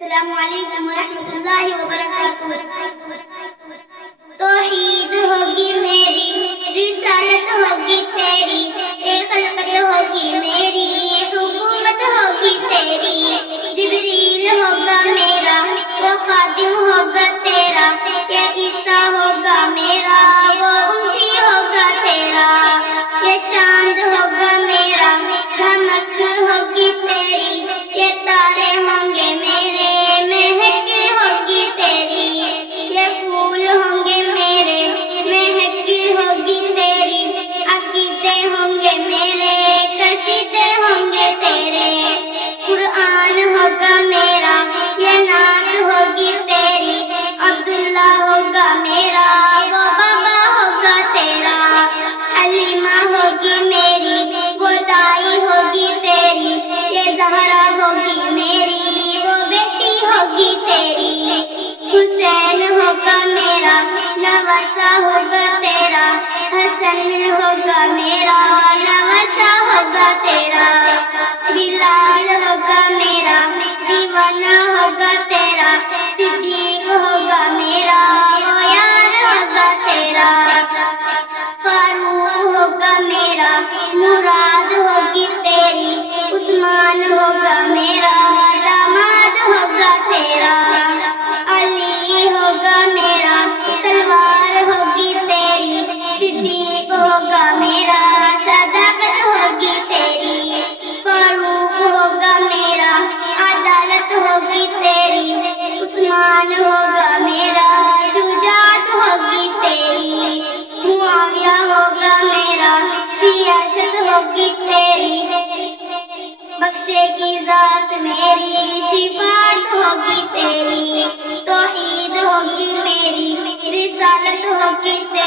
السلام علیکم ورحمۃ اللہ وبرکاتہ۔ توحید ہوگی میری، رسالت ہوگی تیری، ایک خلقت ہوگی میری، حکومت ہوگی تیری۔ جبریل ہوگا میرا، وہ خادم ہوگا تیرا، یہ عیسیٰ ہوگا میرا، وہ امتی ہوگا تیرا۔ یہ چاند ہوگا میرا، دھمک ہوگی تیری، یہ تارے ہوں گے میرے، مہک ہوگی تیری۔ یہ پھول ہوں گے میرے، مہک ہوگی تیری۔ عقیدے ہوں گے میرے، قصیدے ہوں گے تیرے۔ قرآن ہوگا میرا، یہ نعت ہوگی تیری۔ عبداللہ ہوگا میرا، وہ بابا ہوگا تیرا۔ حلیمہ ہوگی میری، وہ دائی ہوگی تیری۔ یہ زہرا ہوگی میری، وہ بیٹی ہوگی تیری۔ حسین ہوگا میرا، نواسا ہوگا تیرا۔ حسن ہوگا میرا، نواسا ہوگا تیرا۔ بلال ہوگا میرا، دیوانہ ہوگا تیرا۔ صدیق ہوگا میرا، وہ یار ہوگا تیرا۔ فاروق ہوگا میرا، مراد ہوگی تیری۔ عثمان ہوگا میرا، داماد ہوگا تیرا۔ علی ہوگا میرا، تلوار ہوگی تیری۔ صدیق ہوگا میرا، صداقت ہوگی تیری۔ فاروق ہوگا میرا، عدالت ہوگی تیری۔ عثمان ہوگا میرا، شجاعت ہوگی تیری۔ معاویہ ہوگا میرا، سیاست ہوگی تیری۔ بخشے کی ذات میری، شفاعت ہوگی تیری۔ توحید ہوگی میری، رسالت ہوگی تیری۔